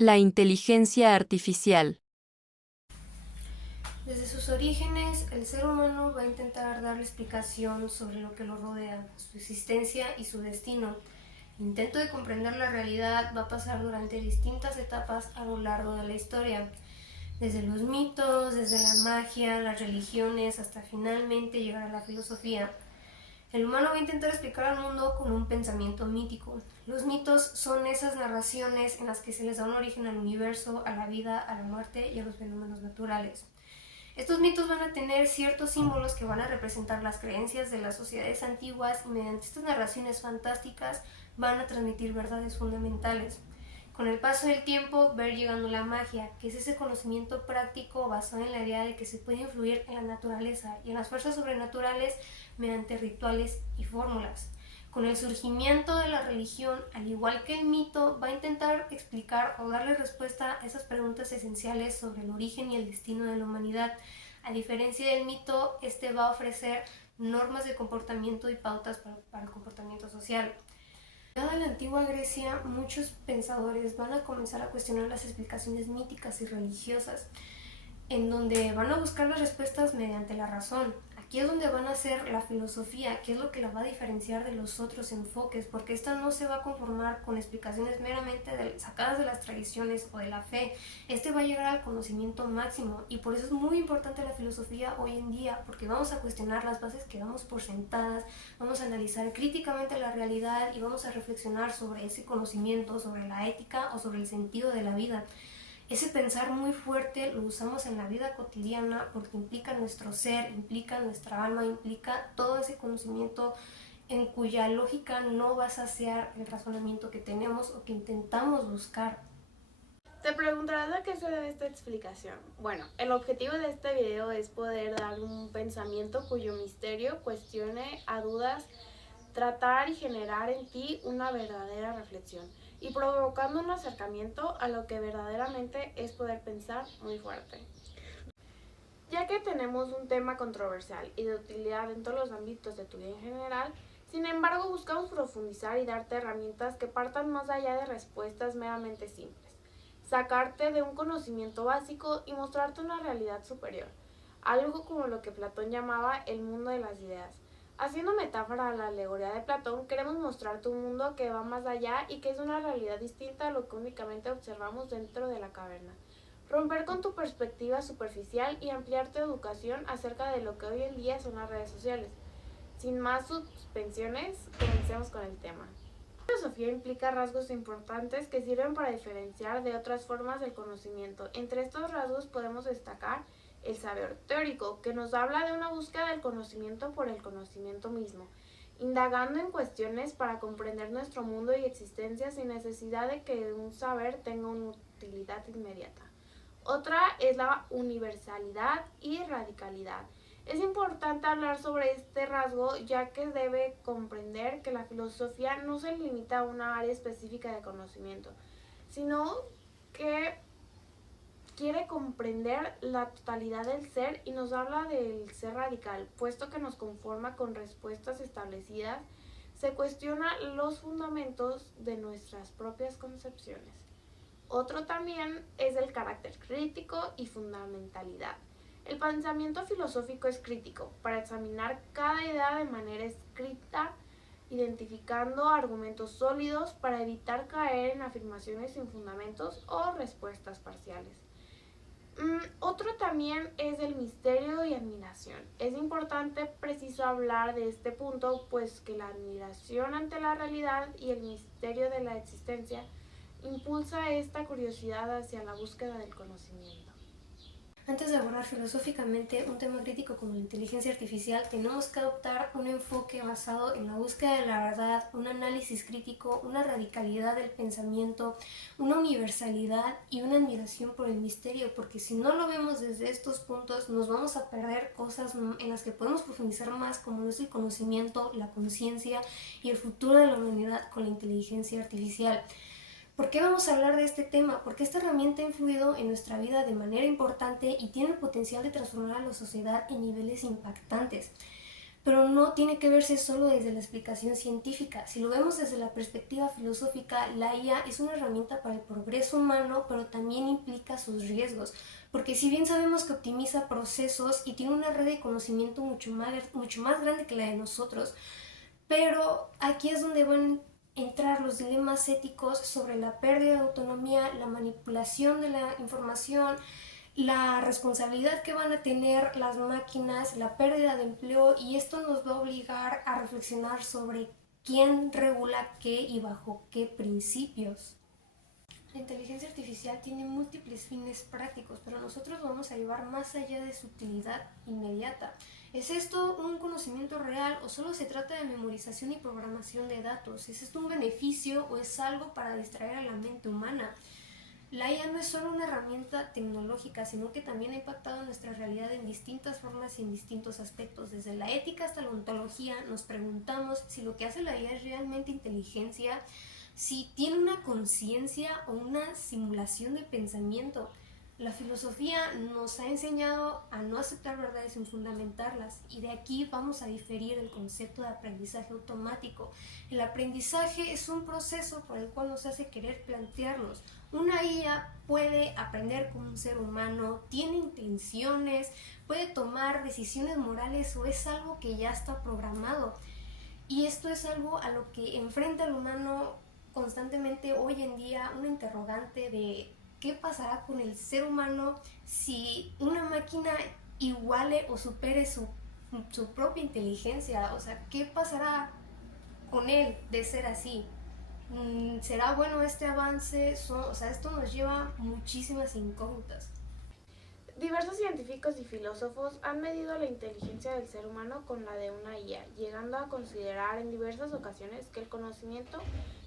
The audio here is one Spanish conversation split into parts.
La inteligencia artificial. Desde sus orígenes, el ser humano va a intentar darle explicación sobre lo que lo rodea, su existencia y su destino. El intento de comprender la realidad va a pasar durante distintas etapas a lo largo de la historia, desde los mitos, desde la magia, las religiones, hasta finalmente llegar a la filosofía. El humano va a intentar explicar al mundo con un pensamiento mítico. Los mitos son esas narraciones en las que se les da un origen al universo, a la vida, a la muerte y a los fenómenos naturales. Estos mitos van a tener ciertos símbolos que van a representar las creencias de las sociedades antiguas y mediante estas narraciones fantásticas van a transmitir verdades fundamentales. Con el paso del tiempo, ver llegando la magia, que es ese conocimiento práctico basado en la idea de que se puede influir en la naturaleza y en las fuerzas sobrenaturales mediante rituales y fórmulas. Con el surgimiento de la religión, al igual que el mito, va a intentar explicar o darle respuesta a esas preguntas esenciales sobre el origen y el destino de la humanidad. A diferencia del mito, este va a ofrecer normas de comportamiento y pautas para el comportamiento social. Dada la antigua Grecia, muchos pensadores van a comenzar a cuestionar las explicaciones míticas y religiosas, en donde van a buscar las respuestas mediante la razón. Aquí es donde van a hacer la filosofía, que es lo que la va a diferenciar de los otros enfoques, porque esta no se va a conformar con explicaciones meramente sacadas de las tradiciones o de la fe. Este va a llegar al conocimiento máximo y por eso es muy importante la filosofía hoy en día, porque vamos a cuestionar las bases que damos por sentadas, vamos a analizar críticamente la realidad y vamos a reflexionar sobre ese conocimiento, sobre la ética o sobre el sentido de la vida. Ese pensar muy fuerte lo usamos en la vida cotidiana porque implica nuestro ser, implica nuestra alma, implica todo ese conocimiento en cuya lógica no va a saciar el razonamiento que tenemos o que intentamos buscar. Te preguntarás a qué se debe esta explicación. Bueno, el objetivo de este video es poder dar un pensamiento cuyo misterio cuestione a dudas, tratar y generar en ti una verdadera reflexión y provocando un acercamiento a lo que verdaderamente es poder pensar muy fuerte. Ya que tenemos un tema controversial y de utilidad en todos los ámbitos de tu vida en general, sin embargo buscamos profundizar y darte herramientas que partan más allá de respuestas meramente simples, sacarte de un conocimiento básico y mostrarte una realidad superior, algo como lo que Platón llamaba el mundo de las ideas. Haciendo metáfora a la alegoría de Platón, queremos mostrarte un mundo que va más allá y que es una realidad distinta a lo que únicamente observamos dentro de la caverna. Romper con tu perspectiva superficial y ampliar tu educación acerca de lo que hoy en día son las redes sociales. Sin más suspensiones, comencemos con el tema. La filosofía implica rasgos importantes que sirven para diferenciar de otras formas del conocimiento. Entre estos rasgos podemos destacar el saber teórico, que nos habla de una búsqueda del conocimiento por el conocimiento mismo, indagando en cuestiones para comprender nuestro mundo y existencia sin necesidad de que un saber tenga una utilidad inmediata. Otra es la universalidad y radicalidad. Es importante hablar sobre este rasgo ya que debe comprender que la filosofía no se limita a una área específica de conocimiento, sino que quiere comprender la totalidad del ser y nos habla del ser radical, puesto que nos conforma con respuestas establecidas, se cuestiona los fundamentos de nuestras propias concepciones. Otro también es el carácter crítico y fundamentalidad. El pensamiento filosófico es crítico para examinar cada idea de manera escrita, identificando argumentos sólidos para evitar caer en afirmaciones sin fundamentos o respuestas parciales. Otro también es el misterio y admiración. Es importante preciso hablar de este punto, pues que la admiración ante la realidad y el misterio de la existencia impulsa esta curiosidad hacia la búsqueda del conocimiento. Antes de abordar filosóficamente un tema crítico como la inteligencia artificial, tenemos que adoptar un enfoque basado en la búsqueda de la verdad, un análisis crítico, una radicalidad del pensamiento, una universalidad y una admiración por el misterio, porque si no lo vemos desde estos puntos nos vamos a perder cosas en las que podemos profundizar más, como es el conocimiento, la conciencia y el futuro de la humanidad con la inteligencia artificial. ¿Por qué vamos a hablar de este tema? Porque esta herramienta ha influido en nuestra vida de manera importante y tiene el potencial de transformar a la sociedad en niveles impactantes. pero no tiene que verse solo desde la explicación científica. Si lo vemos desde la perspectiva filosófica, la IA es una herramienta para el progreso humano, pero también implica sus riesgos, porque si bien sabemos que optimiza procesos y tiene una red de conocimiento mucho más grande que la de nosotros, pero aquí es donde van a entrar los dilemas éticos sobre la pérdida de autonomía, la manipulación de la información, la responsabilidad que van a tener las máquinas, la pérdida de empleo, y esto nos va a obligar a reflexionar sobre quién regula qué y bajo qué principios. La inteligencia artificial tiene múltiples fines prácticos, pero nosotros lo vamos a llevar más allá de su utilidad inmediata. ¿Es esto un conocimiento real o solo se trata de memorización y programación de datos? ¿Es esto un beneficio o es algo para distraer a la mente humana? La IA no es solo una herramienta tecnológica, sino que también ha impactado nuestra realidad en distintas formas y en distintos aspectos. Desde la ética hasta la ontología, nos preguntamos si lo que hace la IA es realmente inteligencia, si tiene una conciencia o una simulación de pensamiento. La filosofía nos ha enseñado a no aceptar verdades sin fundamentarlas, y de aquí vamos a diferir el concepto de aprendizaje automático. El aprendizaje es un proceso por el cual nos hace querer plantearnos. Una IA puede aprender como un ser humano, tiene intenciones, puede tomar decisiones morales, o es algo que ya está programado. Y esto es algo a lo que enfrenta el humano constantemente hoy en día, una interrogante de qué pasará con el ser humano si una máquina iguale o supere su propia inteligencia. O sea, ¿qué pasará con él de ser así? ¿Será bueno este avance? O sea, esto nos lleva muchísimas incógnitas. Diversos científicos y filósofos han medido la inteligencia del ser humano con la de una IA, llegando a considerar en diversas ocasiones que el conocimiento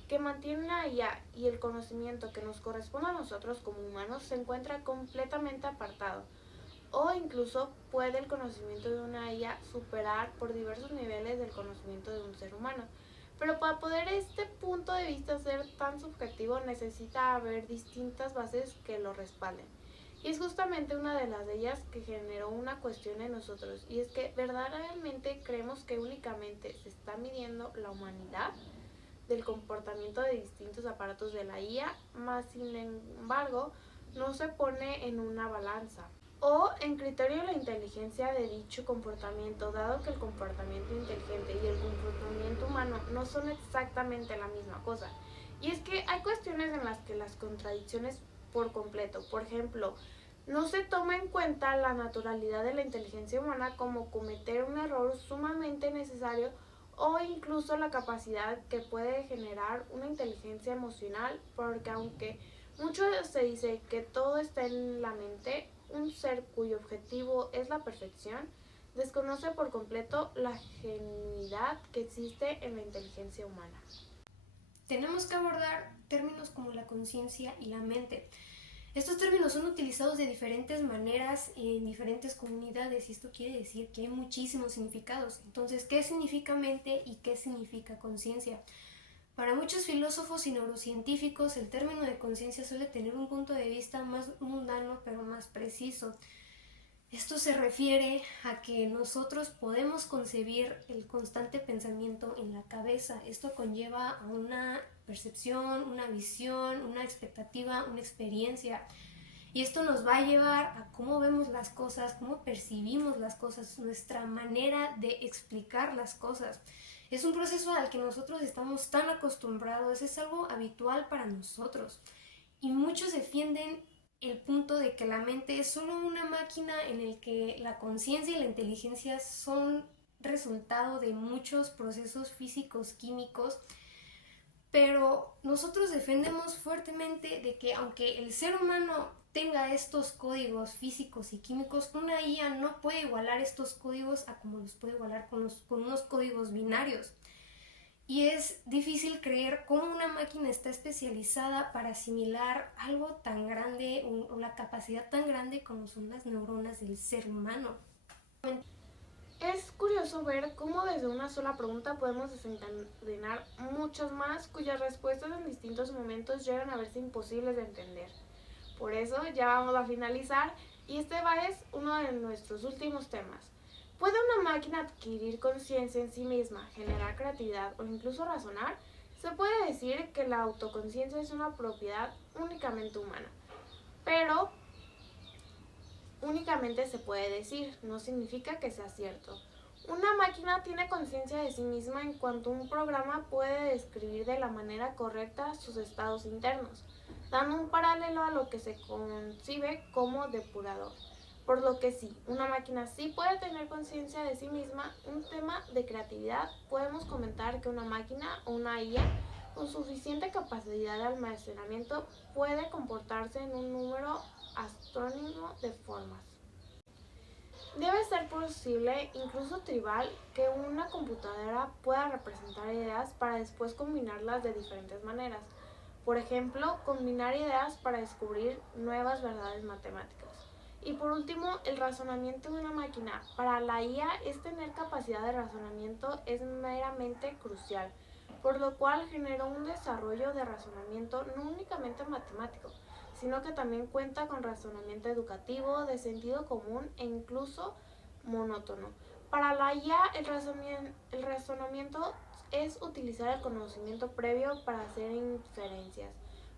que mantiene la IA y el conocimiento que nos corresponde a nosotros como humanos se encuentra completamente apartado, o incluso puede el conocimiento de una IA superar por diversos niveles del conocimiento de un ser humano. Pero para poder este punto de vista ser tan subjetivo necesita haber distintas bases que lo respalden. Y es justamente una de las de ellas que generó una cuestión en nosotros, y es que verdaderamente creemos que únicamente se está midiendo la humanidad del comportamiento de distintos aparatos de la IA, más sin embargo no se pone en una balanza o en criterio la inteligencia de dicho comportamiento, dado que el comportamiento inteligente y el comportamiento humano no son exactamente la misma cosa. Y es que hay cuestiones en las que las contradicciones por completo. Por ejemplo, no se toma en cuenta la naturalidad de la inteligencia humana como cometer un error sumamente necesario, o incluso la capacidad que puede generar una inteligencia emocional, porque aunque mucho se dice que todo está en la mente, un ser cuyo objetivo es la perfección desconoce por completo la genuinidad que existe en la inteligencia humana. Tenemos que abordar términos como la conciencia y la mente. Estos términos son utilizados de diferentes maneras en diferentes comunidades, y esto quiere decir que hay muchísimos significados. Entonces, ¿qué significa mente y qué significa conciencia? Para muchos filósofos y neurocientíficos, el término de conciencia suele tener un punto de vista más mundano pero más preciso. Esto se refiere a que nosotros podemos concebir el constante pensamiento en la cabeza. Esto conlleva a una percepción, una visión, una expectativa, una experiencia. Y esto nos va a llevar a cómo vemos las cosas, cómo percibimos las cosas, nuestra manera de explicar las cosas. Es un proceso al que nosotros estamos tan acostumbrados, es algo habitual para nosotros. Y muchos defienden el punto de que la mente es solo una máquina en el que la conciencia y la inteligencia son resultado de muchos procesos físicos, químicos, pero nosotros defendemos fuertemente de que aunque el ser humano tenga estos códigos físicos y químicos, una IA no puede igualar estos códigos a como los puede igualar con unos códigos binarios. Y es difícil creer cómo una máquina está especializada para asimilar algo tan grande o la capacidad tan grande como son las neuronas del ser humano. Es curioso ver cómo desde una sola pregunta podemos desencadenar muchas más cuyas respuestas en distintos momentos llegan a verse imposibles de entender. Por eso ya vamos a finalizar, y este es uno de nuestros últimos temas. ¿Puede una máquina adquirir conciencia en sí misma, generar creatividad o incluso razonar? Se puede decir que la autoconciencia es una propiedad únicamente humana, pero únicamente se puede decir, no significa que sea cierto. Una máquina tiene conciencia de sí misma en cuanto un programa puede describir de la manera correcta sus estados internos, dando un paralelo a lo que se concibe como depurador. Por lo que sí, una máquina sí puede tener conciencia de sí misma. Un tema de creatividad, podemos comentar que una máquina o una IA con suficiente capacidad de almacenamiento puede comportarse en un número astrónomo de formas. Debe ser posible, incluso trivial, que una computadora pueda representar ideas para después combinarlas de diferentes maneras. Por ejemplo, combinar ideas para descubrir nuevas verdades matemáticas. Y por último, el razonamiento de una máquina. Para la IA, tener capacidad de razonamiento es meramente crucial, por lo cual generó un desarrollo de razonamiento no únicamente matemático, sino que también cuenta con razonamiento educativo, de sentido común e incluso monótono. Para la IA, el razonamiento es utilizar el conocimiento previo para hacer inferencias,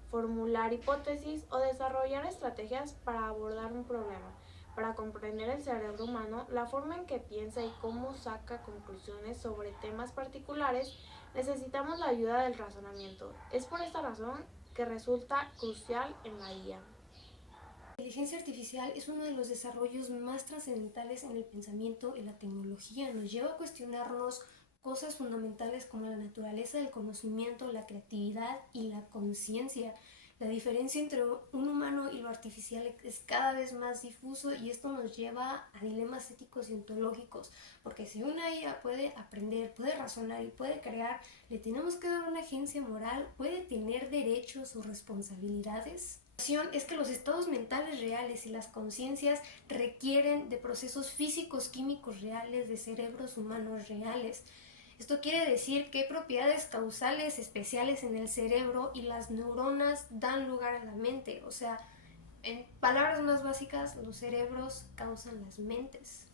formular hipótesis o desarrollar estrategias para abordar un problema. Para comprender el cerebro humano, la forma en que piensa y cómo saca conclusiones sobre temas particulares, necesitamos la ayuda del razonamiento. Es por esta razón que resulta crucial en la IA. La inteligencia artificial es uno de los desarrollos más trascendentales en el pensamiento y la tecnología. Nos lleva a cuestionarnos cosas fundamentales como la naturaleza del conocimiento, la creatividad y la conciencia. La diferencia entre un humano y lo artificial es cada vez más difuso y esto nos lleva a dilemas éticos y ontológicos, porque si una IA puede aprender, puede razonar y puede crear, le tenemos que dar una agencia moral, puede tener derechos o responsabilidades. La cuestión es que los estados mentales reales y las conciencias requieren de procesos físicos químicos reales, de cerebros humanos reales. Esto quiere decir que hay propiedades causales especiales en el cerebro y las neuronas dan lugar a la mente. O sea, en palabras más básicas, los cerebros causan las mentes.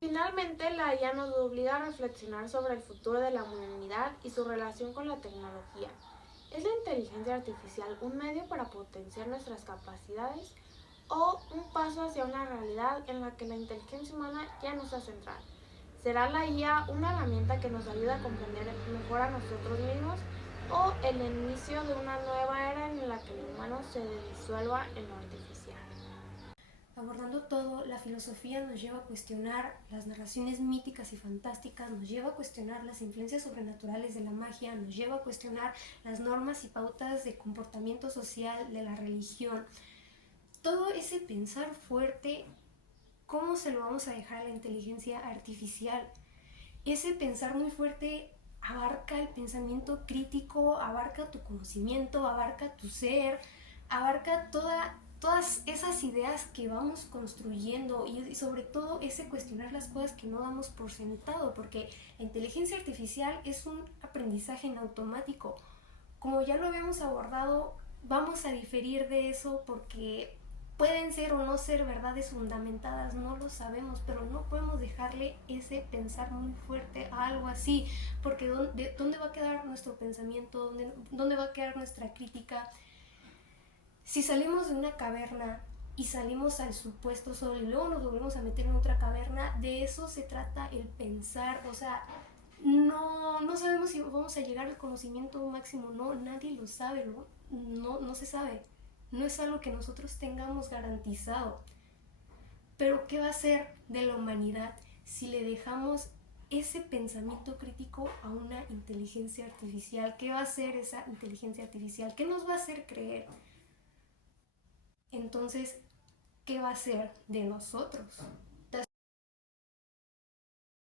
Finalmente, la IA nos obliga a reflexionar sobre el futuro de la humanidad y su relación con la tecnología. ¿Es la inteligencia artificial un medio para potenciar nuestras capacidades o un paso hacia una realidad en la que la inteligencia humana ya no sea central? ¿Será la IA una herramienta que nos ayuda a comprender mejor a nosotros mismos o el inicio de una nueva era en la que el humano se disuelva en lo artificial? Abordando todo, la filosofía nos lleva a cuestionar las narraciones míticas y fantásticas, nos lleva a cuestionar las influencias sobrenaturales de la magia, nos lleva a cuestionar las normas y pautas de comportamiento social de la religión. Todo ese pensar fuerte, ¿cómo se lo vamos a dejar a la inteligencia artificial? Ese pensar muy fuerte abarca el pensamiento crítico, abarca tu conocimiento, abarca tu ser, abarca todas esas ideas que vamos construyendo y sobre todo ese cuestionar las cosas que no damos por sentado, porque la inteligencia artificial es un aprendizaje en automático. Como ya lo habíamos abordado, vamos a diferir de eso porque pueden ser o no ser verdades fundamentadas, no lo sabemos, pero no podemos dejarle ese pensar muy fuerte a algo así, porque ¿dónde va a quedar nuestro pensamiento? ¿Dónde va a quedar nuestra crítica? Si salimos de una caverna y salimos al supuesto sol y luego nos volvemos a meter en otra caverna, de eso se trata el pensar, o sea, no sabemos si vamos a llegar al conocimiento máximo, no, nadie lo sabe, no se sabe. No es algo que nosotros tengamos garantizado. Pero ¿qué va a ser de la humanidad si le dejamos ese pensamiento crítico a una inteligencia artificial? ¿Qué va a hacer esa inteligencia artificial? ¿Qué nos va a hacer creer? Entonces, ¿qué va a hacer de nosotros?